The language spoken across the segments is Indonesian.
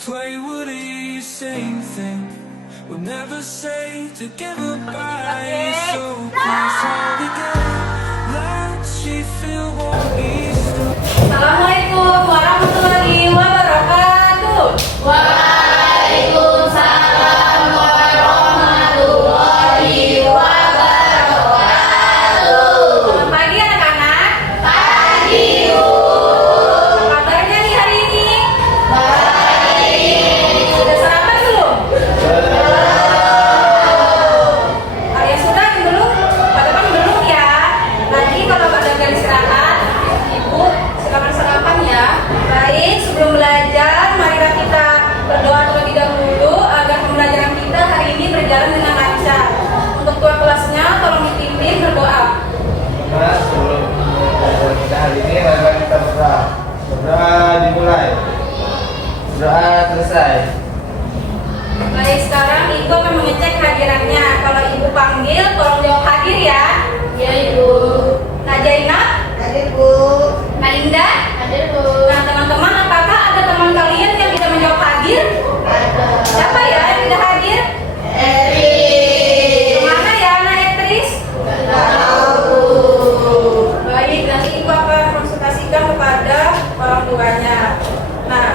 play Woody, same thing. We'll never say together bye. So please hold again. Like she feel warm Easter. Assalamualaikum warahmatullahi wabarakatuh. Waalaikumsalam warahmatullahi wabarakatuh. Selamat pagi anak-anak. Pagi, Bu. Apa kabarnya nih hari ini? Baik. Sudah sarapan belum? Kalian sudah belum? Pada belum ya. Nanti kalau pada jam istirahat, Ibu silakan sarapan ya. Baik, sebelum belajar, marilah kita berdoa terlebih dahulu agar pembelajaran kita hari ini berjalan dengan lancar. Untuk ketua kelasnya, tolong dipimpin berdoa. Mas, sebelum pelajaran kita hari ini, marilah kita berdoa. Berdoa dimulai. Berdoa selesai. Baik, sekarang Ibu akan mengecek hadirannya. Kalau Ibu panggil, tolong jawab hadir ya. Ya, Ibu. Najaina, Hadir, Bu. Nalinda. Hadir, Bu. Nah, teman-teman, apakah ada teman kalian yang tidak menjawab hadir? Ada. Siapa ya yang tidak hadir? Eri. Kemana ya anak Etris? Tahu. Baik, nanti Ibu akan konsultasikan kepada orang tuanya. Nah,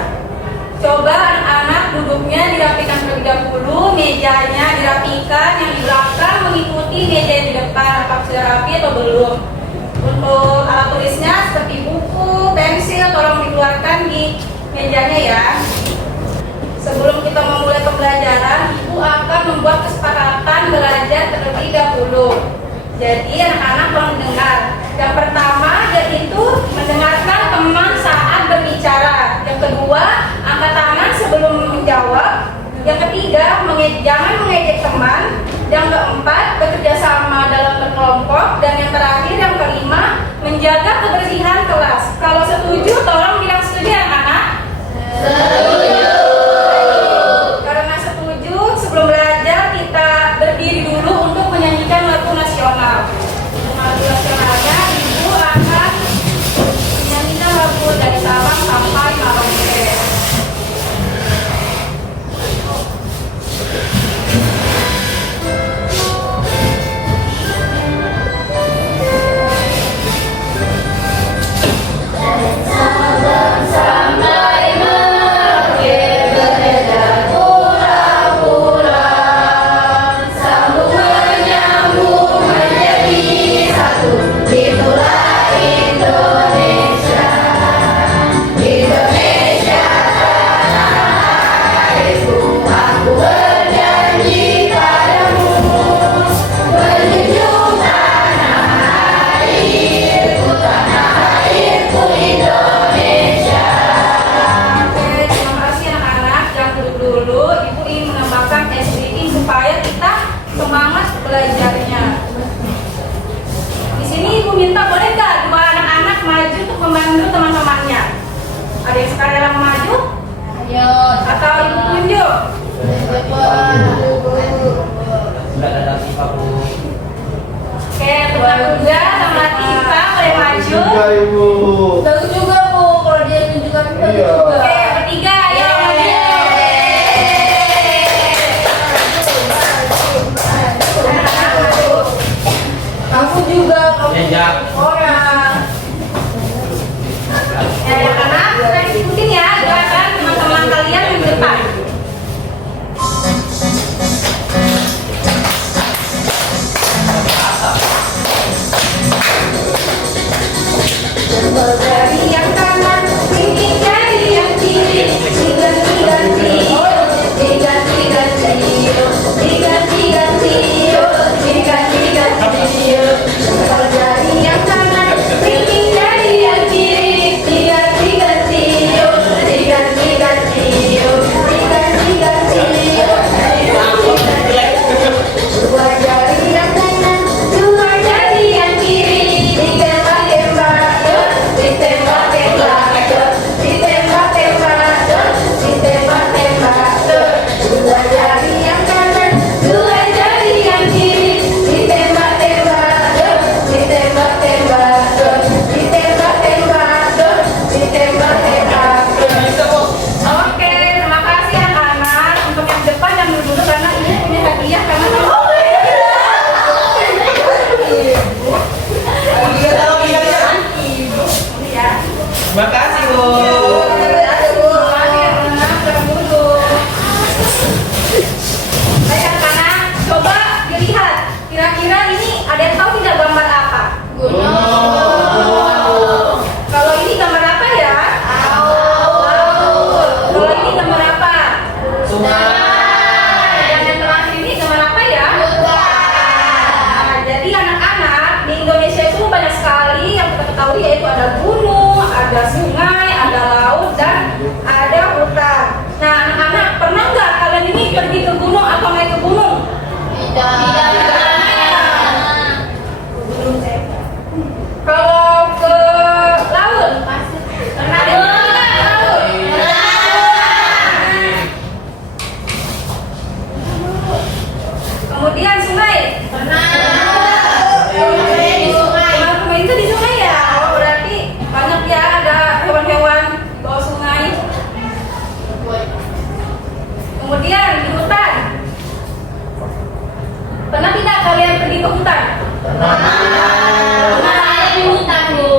coba anak-anak duduknya dirapikan terlebih dahulu, mejanya dirapikan, yang di belakang mengikuti meja yang di depan. Apakah sudah rapi atau belum? Untuk alat tulisnya seperti buku, pensil, tolong dikeluarkan di mejanya ya. Sebelum kita memulai pembelajaran, Ibu akan membuat kesepakatan belajar terlebih dahulu. Jadi anak-anak tolong dengar. Yang pertama yaitu mendengarkan teman saat berbicara. Yang kedua, angkat tangan sebelum menjawab. Yang ketiga, jangan mengejek teman. Yang keempat, bekerja sama dalam berkelompok. Dan yang terakhir, yang kelima, menjaga kebersihan kelas. Kalau setuju, tolong bilang setuju anak-anak. Setuju. Karena setuju, sebelum belajar kita berdiri dulu untuk menyanyikan lagu nasional. Lagu nasionalnya Ibu akan menyanyikan lagu dari Sabang sampai Merauke. Sampai Merauke beredar pura-pura, sambung menyambung menjadi satu. Itulah Indonesia, Indonesia tanah airku. Aku berjanji padamu, menjunjung tanah airku, Indonesia. Oke, terima kasih anak-anak. Yang duduk dulu, Ibu ingin menambahkan SDI supaya kita semangat belajarnya. Di sini Ibu minta boleh nggak dua anak-anak maju untuk membantu teman-temannya? Ada yang sekarang maju? Ayo, Atau Ibu tunjuk? Sudah ada pipa, Bu. Oke, teman juga sama Tika boleh maju. Juga, Ibu. bagus juga, Bu. Kalau dia tunjukkan bagus Iya. juga. Oke, bertiga ya maju. Anak-anak maju. Kamu juga, kamu Ya. orang. Ya, anak-anak, kita ikutin ya gerakan teman-teman kalian yang di depan. Jari yang kanan, tinggi jari yang kiri, diganti-ganti, diganti-ganti, diganti-ganti, diganti-ganti. Kalau jari yang kanan, tinggi jari yang kiri, diganti-ganti, diganti-ganti, diganti-ganti. Dua jari yang kanan, dua jari yang kiri, ditembak-tembak, ditembak. Saya di hutan, Bu.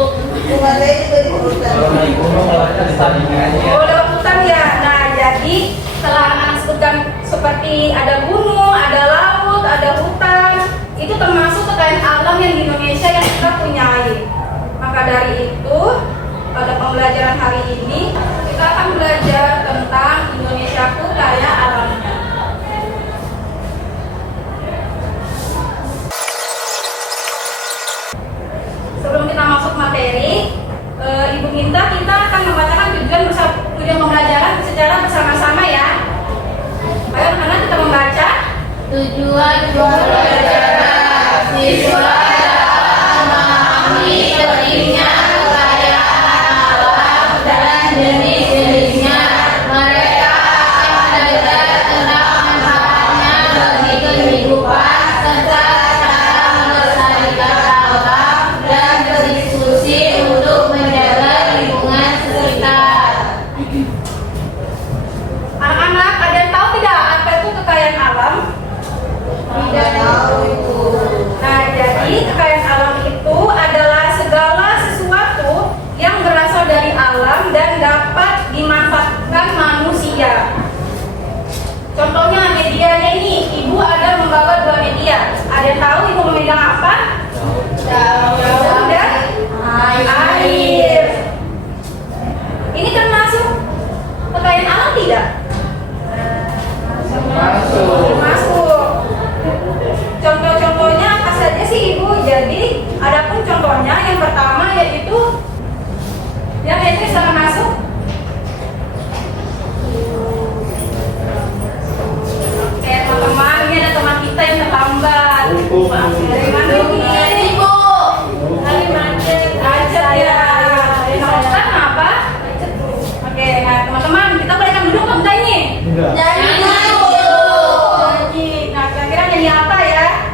Rumah saya juga di hutan. Kalau naik gunung lewatnya di sampingannya. Oh, lewat hutan ya. Nah, jadi setelah anak sebutkan seperti ada gunung, ada laut, ada hutan, itu termasuk kekayaan alam yang di Indonesia yang kita punyai. Maka dari itu, pada pembelajaran hari ini kita akan belajar tentang Indonesiaku kaya alamnya. Sebelum kita masuk materi, Ibu minta kita akan membacakan tujuan pembelajaran secara bersama-sama ya. Ayo anak-anak kita membaca. Tujuan pembelajaran siswa dapat memahami pentingnya kekayaan alam dan jenis-jenisnya. Mereka akan belajar tentang manfaatnya bagi kehidupan serta cara melestarikan alam dan berdiskusi untuk menjaga lingkungan sekitar. Anak-anak, ada yang tahu tidak apa itu kekayaan alam? Tidak tahu itu. Nah, jadi kekayaan alam itu adalah segala sesuatu yang berasal dari alam dan dapat dimanfaatkan manusia. Contohnya medianya ini, Ibu ada membawa dua media. Ada yang tahu Ibu memegang apa? Tahu dan air. Ini termasuk kekayaan alam tidak? Termasuk. Contoh-contohnya apa saja sih Ibu? Jadi, adapun contohnya yang pertama yaitu yang itu salah masuk. Oke, teman-teman, ini ada teman kita yang terlambat. Dari mana ini? Ibu. Dari macet. Macet ya. Kan apa? Oke, nah teman-teman, kita boleh duduk bentar ini. Jadi Nyanyi. Nah, kira-kira nyanyi apa ya?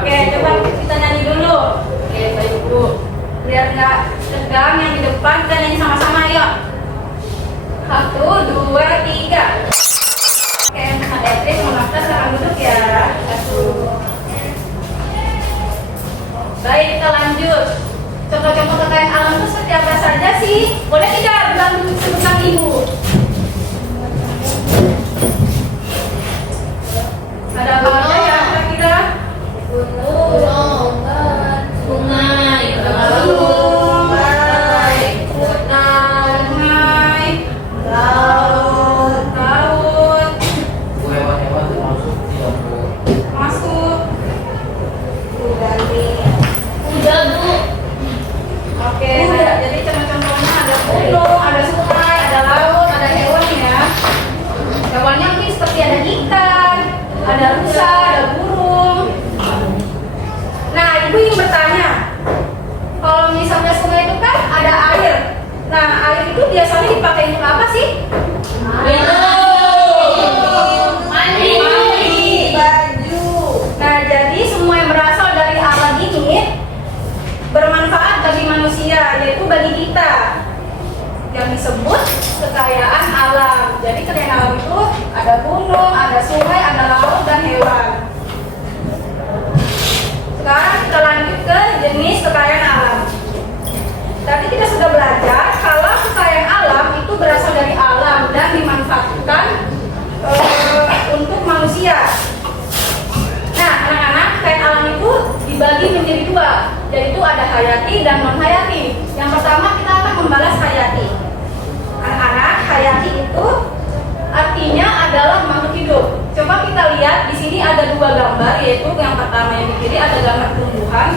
Oke, coba kita nyanyi dulu. Oke, baik Bu. Biar nggak tegang yang di depan, kita nyanyi sama-sama yuk. 1, 2, 3. Oke, Mbak Etris mau daftar sekarang duduk ya. Baik, kita lanjut. Contoh-contoh kekayaan alam itu seperti apa saja sih? Boleh tidak dibantu sebutkan Ibu? Ada apa aja ya kira-kira? gunung, sungai, Gunung, hutan, sungai, laut, laut, Hewan-hewan termasuk tidak boleh. masuk. udah Bu. Oke, nah, jadi contoh-contohnya ada gunung, ada sungai, ada laut, ada hewan ya. Hewannya mungkin seperti ada ikan, ada rusa, ada burung. Nah, Ibu ingin bertanya, kalau misalnya sungai itu kan ada air. Nah, air itu biasanya dipakai untuk apa sih? Mandi. Baju. Nah, jadi semua yang berasal dari alam ini bermanfaat bagi manusia, yaitu bagi kita, yang disebut kekayaan alam. Jadi kekayaan alam itu ada gunung, ada sungai, ada laut, dan hewan. Sekarang kita lanjut ke jenis kekayaan alam. Tadi kita sudah belajar kalau kekayaan alam itu berasal dari alam dan dimanfaatkan untuk manusia. Nah, anak-anak, kekayaan alam itu dibagi menjadi dua, yaitu ada hayati dan non hayati. Yang pertama kita akan membalas hayati. Anak-anak, hayati itu artinya adalah makhluk hidup. Coba kita lihat di sini ada dua gambar, yaitu yang pertama yang di kiri ada gambar tumbuhan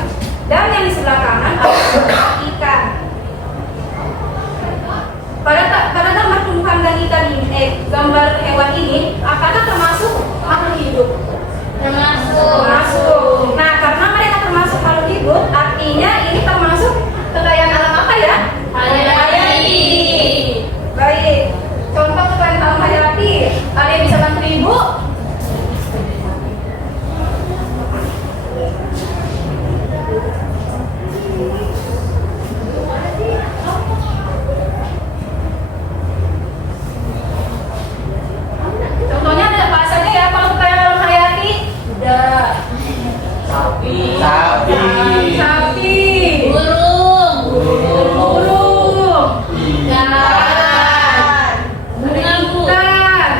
dan yang di sebelah kanan ada gambar ikan. Pada gambar tumbuhan dan ikan ini, gambar hewan ini, apakah termasuk makhluk hidup? Termasuk. Nah, karena mereka termasuk makhluk hidup, artinya ini termasuk kekayaan alam apa ya? Hayati. Baik. Contoh kekayaan alam hayati. Ada yang bisa bantu Ibu? Contohnya ada apa saja ya kalau kekayaan alam hayati? Kuda, Sapi. Sapi. Burung. Burung. Ikan. Bunga, Bu. Ikan.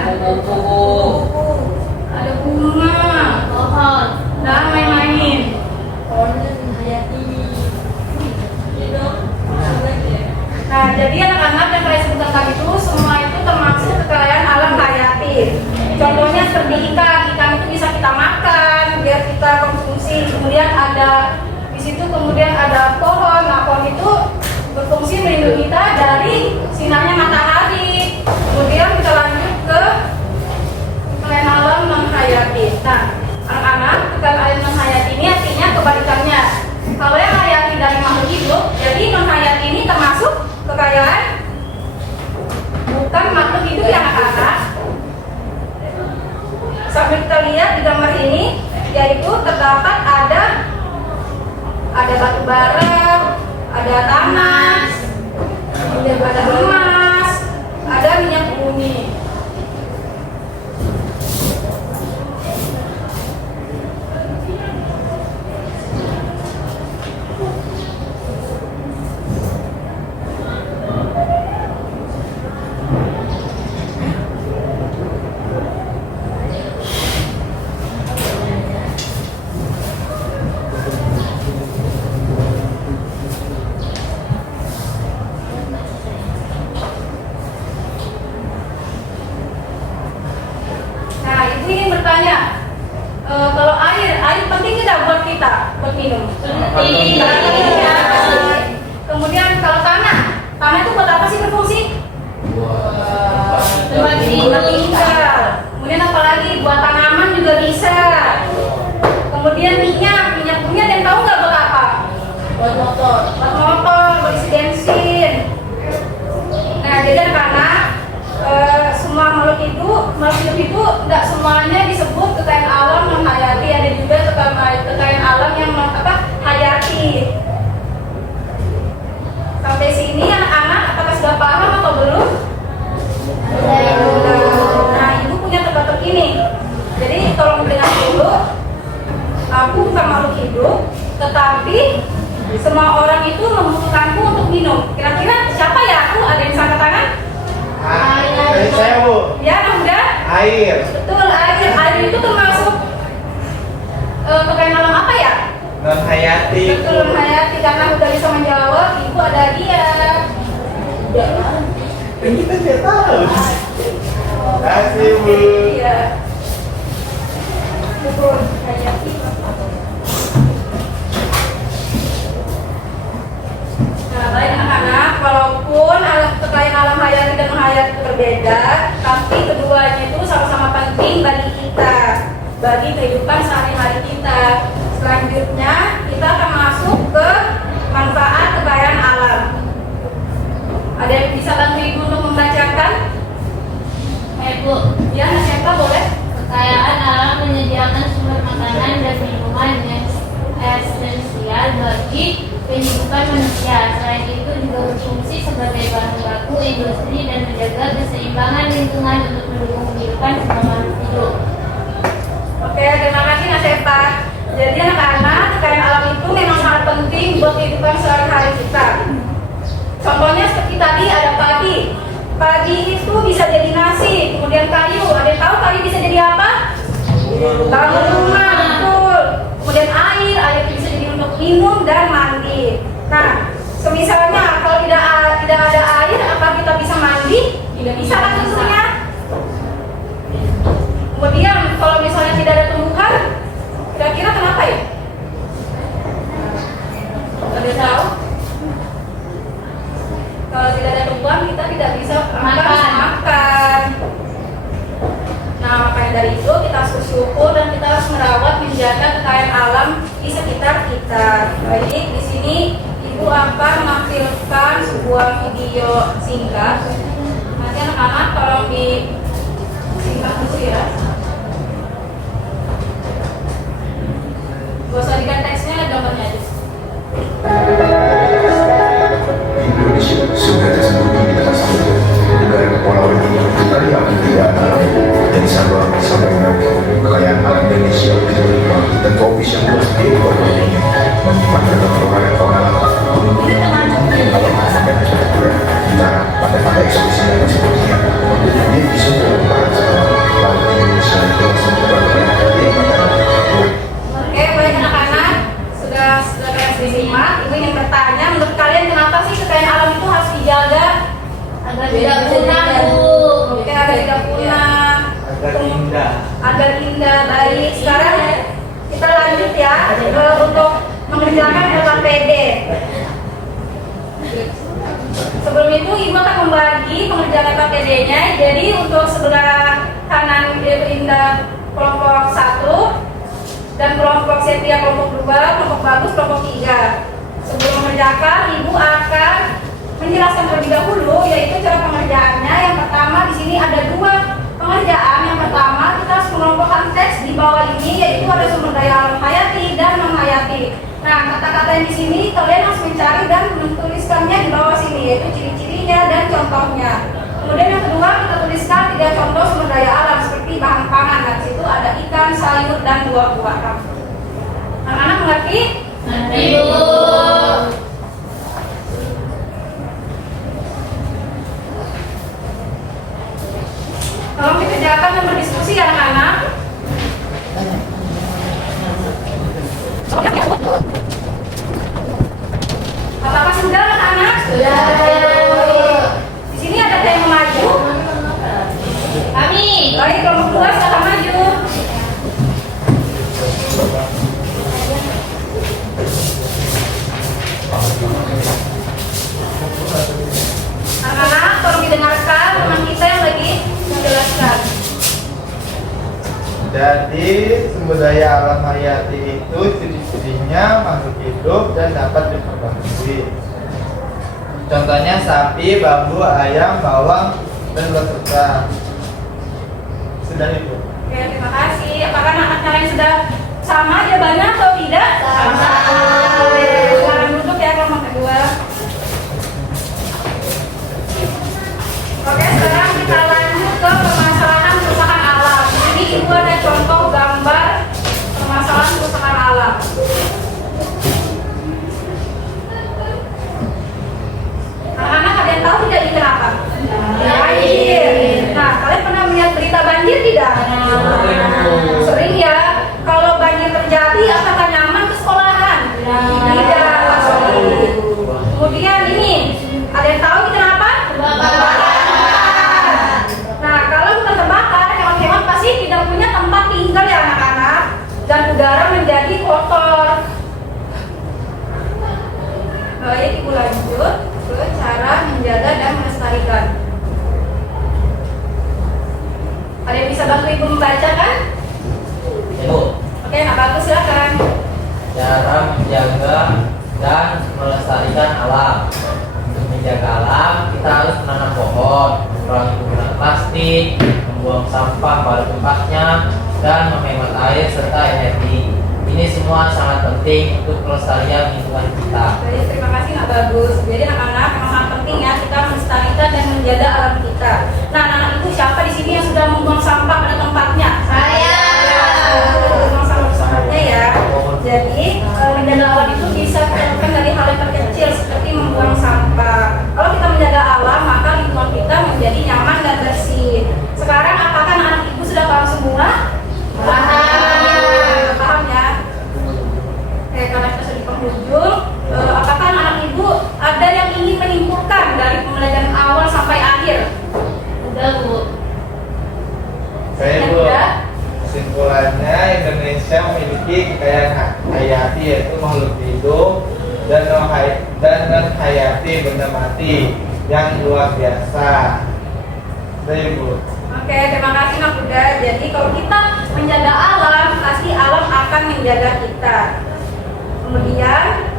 Ada bunga. Pohon. Nah, main-mainin. Nah, jadi anak-anak yang saya sebutkan tadi itu semua itu termasuk kekayaan alam hayati. Contohnya seperti ikan itu bisa kita makan, biar kita konsumsi. Kemudian ada di situ kemudian ada pohon. Nah, pohon itu berfungsi melindungi kita dari sinarnya matahari. Kemudian kita lanjut ke kekayaan alam non hayati. Nah, anak-anak, kekayaan alam non hayati ini artinya kebalikannya. Kalau yang hayati dari makhluk hidup, jadi non hayati ini termasuk kekayaan bukan makhluk hidup ya anak-anak. Sambil kita lihat di gambar ini, yaitu terdapat ada batu bara, ada tanah, ada emas, ada minyak bumi. Nah, ibu ingin bertanya, kalau air penting tidak buat kita, buat minum? Penting. Kemudian kalau tanah itu buat apa sih berfungsi? Tempat Buat tinggal. tinggal. Kemudian apalagi buat tanaman juga bisa. Kemudian minyak bumi ada yang tahu nggak buat apa? Buat motor. Buat motor, buat isi bensin. Nah, jadi anak-anak, semua makhluk hidup itu tidak semuanya disebut kekayaan alam non hayati. Ada juga kekayaan alam yang hayati. Sampai sini anak-anak apakah sudah paham atau belum? Nah, ibu punya teka-teki ini. Jadi tolong dengar dulu. Aku bukan makhluk hidup, tetapi semua orang itu membutuhkanku untuk minum. Kira-kira siapa ya aku? Ada yang angkat tangan? Dari saya, Bu. Ya, udah. Air. Betul, air. Air itu termasuk kekayaan alam apa ya? Non hayati. Betul, hayati. Karena udah bisa menjawab, ibu ada dia. Kan kita tidak tahu. Kasih, Bu. Iya. Betul, hayati. Nah, baik anak-anak, walaupun kekayaan alam hayati dan hayati itu berbeda, tapi keduanya itu sama-sama penting bagi kita, bagi kehidupan sehari-hari kita. Selanjutnya, kita akan masuk ke manfaat kekayaan alam. Ada yang bisa bantu ibu untuk membacakan? Bu. Ya, siapa boleh? Kekayaan alam menyediakan sumber makanan dan minuman yang esensial bagi kehidupan manusia. Selain itu juga berfungsi sebagai bahan baku industri dan menjaga keseimbangan lingkungan untuk mendukung kehidupan semua makhluk hidup. Oke, terima kasih Mas Epa. Jadi anak-anak, kekayaan alam itu memang sangat penting buat kehidupan sehari-hari kita. Contohnya seperti tadi ada padi. Padi itu bisa jadi nasi, kemudian kayu. Ada yang tahu kayu bisa jadi apa? Bangun rumah, betul. Kemudian air itu bisa jadi untuk minum dan mandi. Nah, semisalnya kalau tidak ada air, apa kita bisa mandi? Tidak bisa kan tentunya. Kemudian kalau misalnya tidak ada tumbuhan, kira-kira kenapa ya? Ada yang tahu? Kalau tidak ada tumbuhan, kita tidak bisa makan. Nah, makanya dari itu kita harus bersyukur dan kita harus merawat, menjaga kekayaan alam di sekitar kita. Baik, di sini Ibu akan menampilkan sebuah video singkat. Nanti anak-anak tolong disingkat dulu ya. Gak usah dilihat teksnya, lihat gambarnya aja. Indonesia sudah tersembunyi di tengah samudera, negara kepulauan yang tidak alam dan Sabah sampai Merauke. Kekayaan alam Indonesia begitu berlimpah dan Tidak punah, Bu. Oke, agar tidak punah. Agar indah. Agar indah. Baik, sekarang kita lanjut ya untuk mengerjakan LKPD. Sebelum itu Ibu akan membagi pengerjaan LKPD-nya. Jadi untuk sebelah kanan Indah kelompok 1 dan kelompok Setia kelompok 2, kelompok Bagus kelompok 3. Sebelum mengerjakan, Ibu akan menjelaskan terlebih dahulu yaitu cara pengerjaannya. Yang pertama di sini ada 2 pengerjaan. Yang pertama kita harus mengelompokkan teks di bawah ini yaitu ada sumber daya alam hayati dan non hayati. Nah, kata-kata yang di sini kalian harus mencari dan menuliskannya di bawah sini yaitu ciri-cirinya dan contohnya. Kemudian yang kedua kita tuliskan 3 contoh sumber daya alam seperti bahan pangan. Nah, di situ ada ikan, sayur dan buah-buahan. Anak-anak mengerti? Nanti, Bu. Tolong dikerjakan dan berdiskusi ya anak-anak. Apakah sudah anak-anak? Sudah. Di sini ada yang maju. Kami. Baik, kelompok 2 silakan maju. Anak-anak, tolong didengarkan teman kita yang lagi menjelaskan. Jadi sumber daya alam hayati itu ciri-cirinya makhluk hidup dan dapat diperbaiki. Contohnya sapi, bambu, ayam, bawang, dan beserta. Sudah itu. Oke, terima kasih. Apakah anak-anak lain sudah sama jawabannya atau tidak? Sama. Oke, silakan duduk ya kelompok kedua. Oke, sekarang kita lanjut ke permasalahan kerusakan alam. Ini Ibu ada contoh gambar permasalahan kerusakan alam. Anak-anak ada yang tahu tidak ini kenapa? Banjir. Nah, kalian pernah melihat berita banjir tidak? Sering ya. Kalau banjir terjadi, apakah nyaman ke sekolahan? Tidak, pasti. Kemudian ini, ada yang tahu ini kenapa? Nah, kalau bukan terbakar, hewan-hewan pasti tidak punya tempat tinggal ya anak-anak. Dan udara menjadi kotor. Baik, Ibu lanjut ke cara menjaga dan melestarikan. Ada yang bisa bantu Ibu membaca kan? Ibu, Oke, nah bagus silakan. cara menjaga dan melestarikan alam. Untuk menjaga alam, kita harus menanam pohon, mengurangi penggunaan plastik, membuang sampah pada tempatnya, dan menghemat air serta energi. Ini semua sangat penting untuk pelestarian lingkungan kita. Baik, terima kasih, nggak bagus. Jadi anak-anak memang sangat penting ya kita melestarikan dan menjaga alam kita. Nah, anak-anak itu siapa di sini yang sudah membuang sampah pada tempatnya? Saya. Membuang sampah pada tempatnya ya. Jadi menjaga alam itu bisa kita lakukan dari hal yang terkecil seperti membuang sampah. Kalau kita menjaga alam, maka lingkungan kita menjadi nyaman dan bersih. Sekarang apakah anak-anak ibu sudah paham semua? Paham ya? Oke, karena kita sudah di penghujung, apakah anak ibu ada yang ingin menyimpulkan dari pembelajaran awal sampai akhir? Udah, Bu. Saya Yang Bu, tidak? kesimpulannya Indonesia memiliki kekayaan hayati yaitu makhluk hidup dan non hayati benda mati yang luar biasa. Saya Bu. Oke, terima kasih Mas Buddha. Jadi kalau kita menjaga alam, pasti alam akan menjaga kita. Kemudian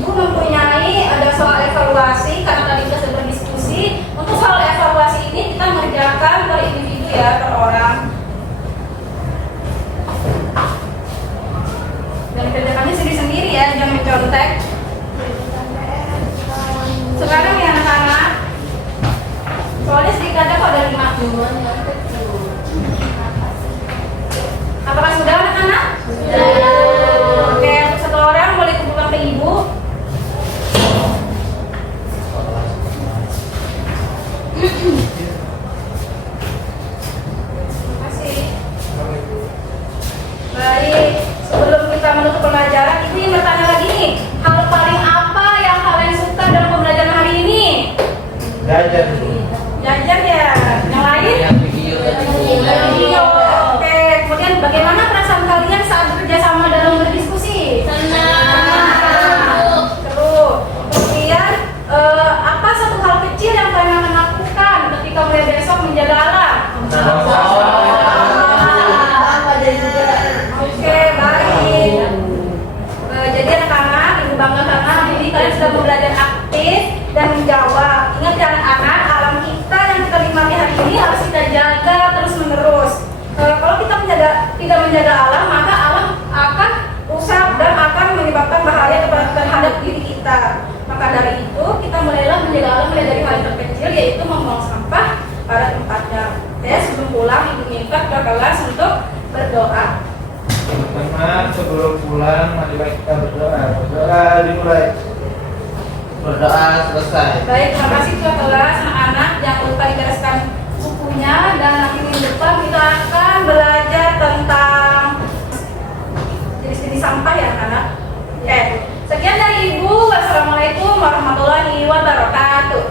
Ibu mempunyai ada soal evaluasi karena tadi kita sudah berdiskusi. Untuk soal evaluasi ini kita mengerjakan per individu ya, per orang. Dan kerjakannya sendiri-sendiri ya, jangan mencontek. Sekarang ya anak-anak, soalnya sedikit ada kok ada 5. Apakah sudah anak-anak? Sudah. Oke, untuk satu orang boleh kumpulkan ke Ibu. Terima kasih. Baik, sebelum kita menutup pembelajaran, Ibu ingin bertanya lagi nih, hal paling apa yang kalian suka dalam pembelajaran hari ini? Belajar Bu. bangga karena hari ini kalian sudah belajar aktif dan menjawab. Ingat ya anak-anak, alam kita yang kita nikmati hari ini harus kita jaga terus menerus. Kalau kita tidak menjaga alam, maka alam akan rusak dan akan menyebabkan bahaya terhadap diri kita. Maka dari itu kita mulailah menjaga alam mulai dari hal yang terkecil, yaitu membuang sampah pada tempatnya. Sebelum pulang ibu minta ke kelas untuk berdoa. Teman-teman, sebelum pulang marilah kita berdoa. Berdoa dimulai. Berdoa selesai. Baik, terima kasih ketua kelas, anak-anak. Jangan lupa dibereskan bukunya dan nanti minggu depan kita akan belajar tentang jenis-jenis sampah ya anak. Oke, sekian dari ibu. Wassalamualaikum warahmatullahi wabarakatuh.